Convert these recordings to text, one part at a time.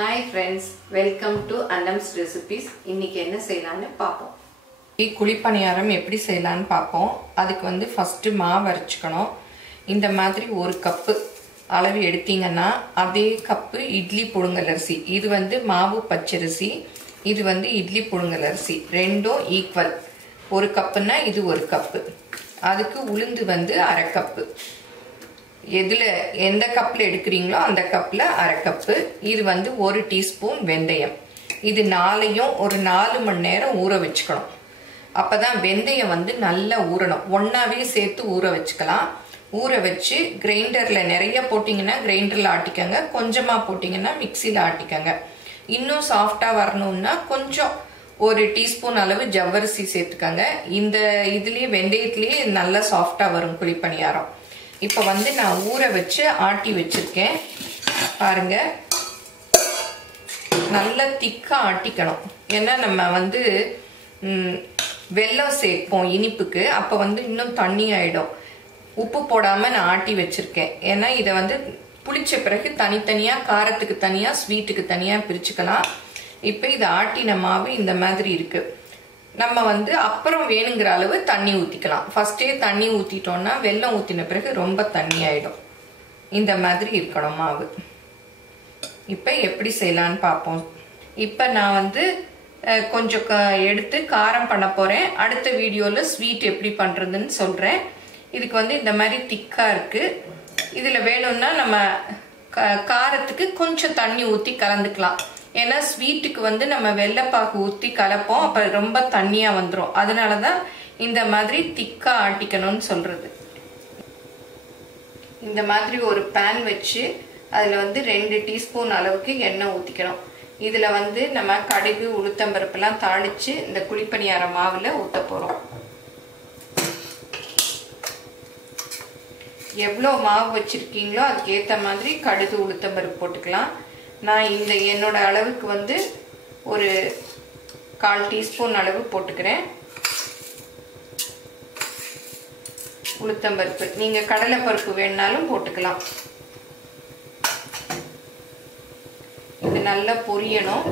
Hi friends, welcome to Annam's Recipes. இன்னைக்கு என்ன செய்யலாம்னு பாப்போம். குழிப்பணியாரம் எப்படி செய்யலாம்னு பாப்போம். அதுக்கு வந்து ஃபர்ஸ்ட் மாவு அரைச்சுக்கணும். இந்த மாதிரி ஒரு கப் அளவு எடுத்தீங்கன்னா அதே கப் இட்லி புழுங்கல் அரிசி. இது வந்து மாவு பச்சரிசி, இது வந்து இட்லி புழுங்கல் அரிசி. ரெண்டும் ஈக்குவல். ஒரு கப்னா இது ஒரு கப். அதுக்கு உளுந்து வந்து அரை கப். எந்த கப்ல எடுக்கிறீங்களோ அந்த கப்ல அரை கப்பு. இது வந்து 1 டீஸ்பூன் வெந்தயம். இது நாளையும் ஒரு 4 மணி நேரம் ஊற வச்சுக்கணும். அப்பதான் வெந்தயம் வந்து நல்லா ஊறணும். ஒன்னாவே சேர்த்து ஊற வச்சுக்கலாம். ஊற வச்சு கிரைண்டர்ல நிறைய போட்டீங்கன்னா கிரைண்டர்ல ஆட்டிக்கங்க, கொஞ்சமா போட்டீங்கன்னா மிக்சியில ஆட்டிக்கங்க. இன்னும் சாஃப்டா வரணும்னா கொஞ்சம் 1 டீஸ்பூன் அளவு ஜவ்வரிசி சேர்த்துக்கங்க. இந்த இதுலயே வெந்தயத்திலேயே நல்லா சாஃப்டா வரும் குழிப்பணியாரம். இப்போ வந்து நான் ஊற வச்சு ஆட்டி வச்சிருக்கேன் பாருங்க. நல்லா திக்கா ஆட்டிக்கணும். ஏன்னா நம்ம வந்து வெல்லம் சேர்ப்போம் இனிப்புக்கு, அப்போ வந்து இன்னும் தண்ணி ஆயிடும். உப்பு போடாம நான் ஆட்டி வச்சிருக்கேன். ஏன்னா இதை வந்து புளிச்ச பிறகு தனித்தனியா காரத்துக்கு தனியா ஸ்வீட்டுக்கு தனியா பிரிச்சுக்கலாம். இப்போ இதை ஆட்டின மாவு இந்த மாதிரி இருக்கு. நம்ம வந்து அப்புறம் வேணுங்கிற அளவு தண்ணி ஊற்றிக்கலாம். ஃபர்ஸ்டே தண்ணி ஊற்றிட்டோம்னா வெல்லம் ஊற்றின பிறகு ரொம்ப தண்ணி ஆயிடும். இந்த மாதிரி இருக்கணும் மாவு. இப்போ எப்படி செய்யலான்னு பார்ப்போம். இப்போ நான் வந்து கொஞ்சம் எடுத்து காரம் பண்ண போகிறேன். அடுத்த வீடியோவில் ஸ்வீட் எப்படி பண்ணுறதுன்னு சொல்கிறேன். இதுக்கு வந்து இந்த மாதிரி திக்காக இருக்குது. இதில் வேணும்னா நம்ம காரத்துக்கு கொஞ்சம் தண்ணி ஊற்றி கலந்துக்கலாம். ஏன்னா ஸ்வீட்டுக்கு வந்து நம்ம வெள்ளைப்பாகு ஊற்றி கலப்போம், அப்போ ரொம்ப தண்ணியாக வந்துடும். அதனால தான் இந்த மாதிரி திக்கா ஆட்டிக்கணும்னு சொல்றது. இந்த மாதிரி ஒரு பேன் வச்சு அதில் வந்து 2 டீஸ்பூன் அளவுக்கு எண்ணெய் ஊற்றிக்கணும். இதில் வந்து நம்ம கடுகு உளுத்தம்பருப்பெல்லாம் தாளித்து இந்த குழிப்பணியார மாவில் ஊற்ற போகிறோம். எவ்வளோ மாவு வச்சுருக்கீங்களோ அதுக்கு ஏற்ற மாதிரி கடுகு உளுத்தம்பருப்பு போட்டுக்கலாம். நான் இந்த என்னோட அளவுக்கு வந்து ஒரு 1/4 டீஸ்பூன் அளவு போட்டுக்கிறேன் உளுத்தம்பருப்பு. நீங்க கடலைப்பருப்பு வேணாலும் போட்டுக்கலாம். இது நல்லா பொரியணும்.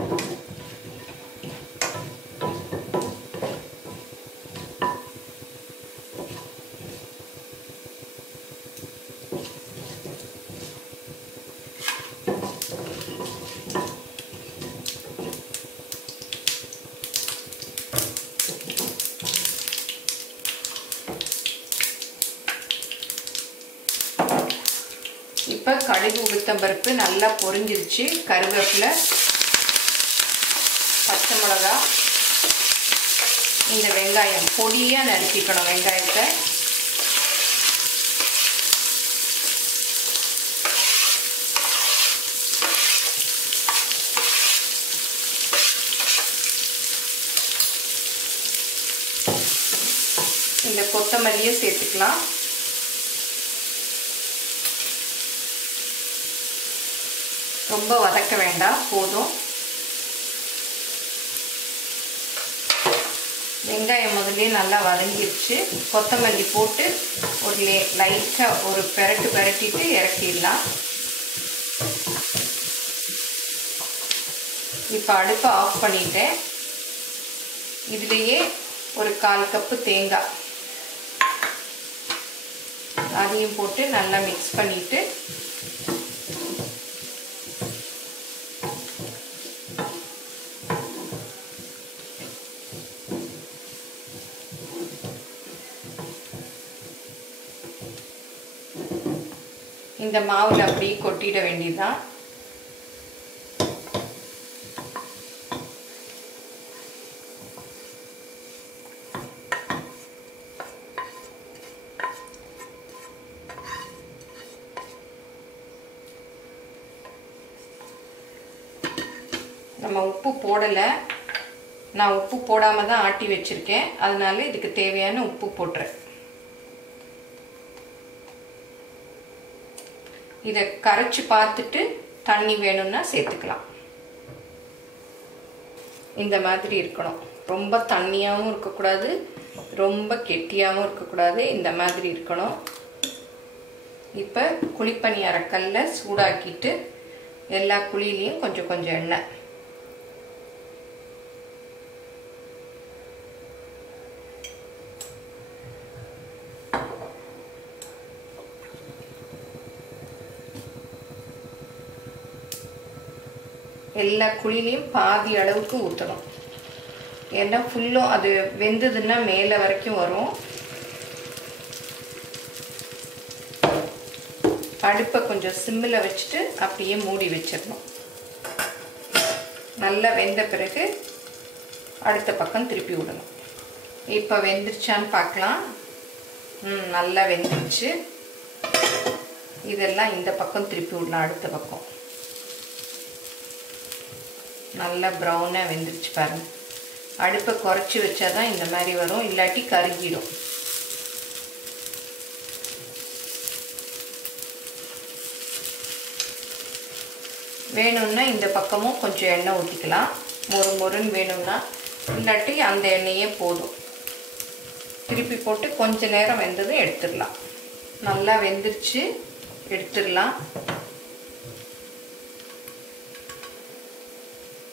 இப்போ கடுகு உளுத்தம்பருப்பு நல்லா பொரிஞ்சிருச்சு. கருவேப்பிலை, பச்சை மிளகா, இந்த வெங்காயம் பொடியாக நறுக்கிக்கணும். வெங்காயத்தை இந்த கொத்தமல்லியை சேர்த்துக்கலாம். ரொம்ப வதக்க வேண்டாம், போதும். வெங்காயம் முதல்ல நல்லா வதங்கிடுச்சு. கொத்தமல்லி போட்டு ஒரு லைட்டாக ஒரு பெரட்டிட்டு இறக்கிடலாம். இப்போ அடுப்பை ஆஃப் பண்ணிட்டேன். இதுலேயே ஒரு 1/4 கப்பு தேங்காய் அதையும் போட்டு நல்லா மிக்ஸ் பண்ணிட்டு இந்த மாவுல அப்படியே கொட்டிட வேண்டியதுதான். நம்ம உப்பு போடலை. நான் உப்பு போடாம தான் ஆட்டி வச்சிருக்கேன். அதனால இதுக்கு தேவையான உப்பு போட்டுறேன். இதை கரைச்சி பார்த்துட்டு தண்ணி வேணும்னா சேர்த்துக்கலாம். இந்த மாதிரி இருக்கணும். ரொம்ப தண்ணியாகவும் இருக்கக்கூடாது, ரொம்ப கெட்டியாகவும் இருக்கக்கூடாது. இந்த மாதிரி இருக்கணும். இப்போ குழிப்பணியார கல்லை சூடாக்கிட்டு எல்லா குழியிலையும் கொஞ்சம் கொஞ்சம் எண்ணெய். எல்லா குழியிலையும் பாதி அளவுக்கு ஊற்றணும். ஏன்னா ஃபுல்லும் அது வெந்ததுன்னா மேலே வரைக்கும் வரும். அடுப்பை கொஞ்சம் சிம்மில் வச்சுட்டு அப்படியே மூடி வச்சிடணும். நல்லா வெந்த பிறகு அடுத்த பக்கம் திருப்பி விடணும். இப்போ வெந்துருச்சான்னு பார்க்கலாம். நல்லா வெந்துருச்சு. இதெல்லாம் இந்த பக்கம் திருப்பி விடலாம். அடுத்த பக்கம் நல்லா ப்ரௌனாக வெந்துருச்சு பாருங்கள். அடுப்பை குறைச்சி வச்சா தான் இந்த மாதிரி வரும், இல்லாட்டி கருகிடும். வேணும்னா இந்த பக்கமும் கொஞ்சம் எண்ணெய் ஊற்றிக்கலாம். மொறுன்னு வேணும்னா, இல்லாட்டி அந்த எண்ணெயே போதும். திருப்பி போட்டு கொஞ்ச நேரம் வெந்ததும் எடுத்துடலாம். நல்லா வெந்துருச்சு, எடுத்துடலாம்.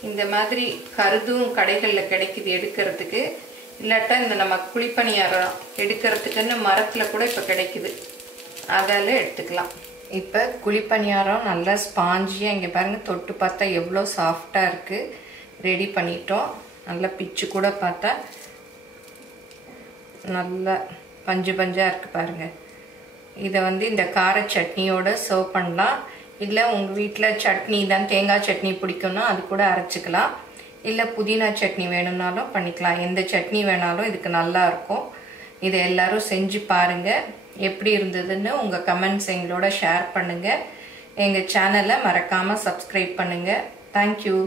இந்த மாதிரி கருதும் கடைகளில் கிடைக்குது எடுக்கிறதுக்கு. இல்லாட்டா இந்த நம்ம குழிப்பணியாரம் எடுக்கிறதுக்குன்னு மரத்தில் கூட இப்போ கிடைக்குது, அதில் எடுத்துக்கலாம். இப்போ குழிப்பணியாரம் நல்லா ஸ்பாஞ்சியாக இங்கே பாருங்கள், தொட்டு பார்த்தா எவ்வளோ சாஃப்டாக இருக்குது. ரெடி பண்ணிட்டோம். நல்லா பிச்சு கூட பார்த்தா நல்லா பஞ்சு பஞ்சாக இருக்குது பாருங்கள். இதை வந்து இந்த கார சட்னியோட சர்வ் பண்ணலாம். இல்லை உங்கள் வீட்டில் சட்னி தான், தேங்காய் சட்னி பிடிக்கும்னா அது கூட அரைச்சிக்கலாம். இல்லை புதினா சட்னி வேணும்னாலும் பண்ணிக்கலாம். எந்த சட்னி வேணாலும் இதுக்கு நல்லா இருக்கும். இதை எல்லாரும் செஞ்சு பாருங்கள். எப்படி இருந்ததுன்னு உங்கள் கமெண்ட்ஸ் எங்களோட ஷேர் பண்ணுங்கள். எங்கள் சேனலை மறக்காமல் சப்ஸ்கிரைப் பண்ணுங்கள். தேங்க்யூ.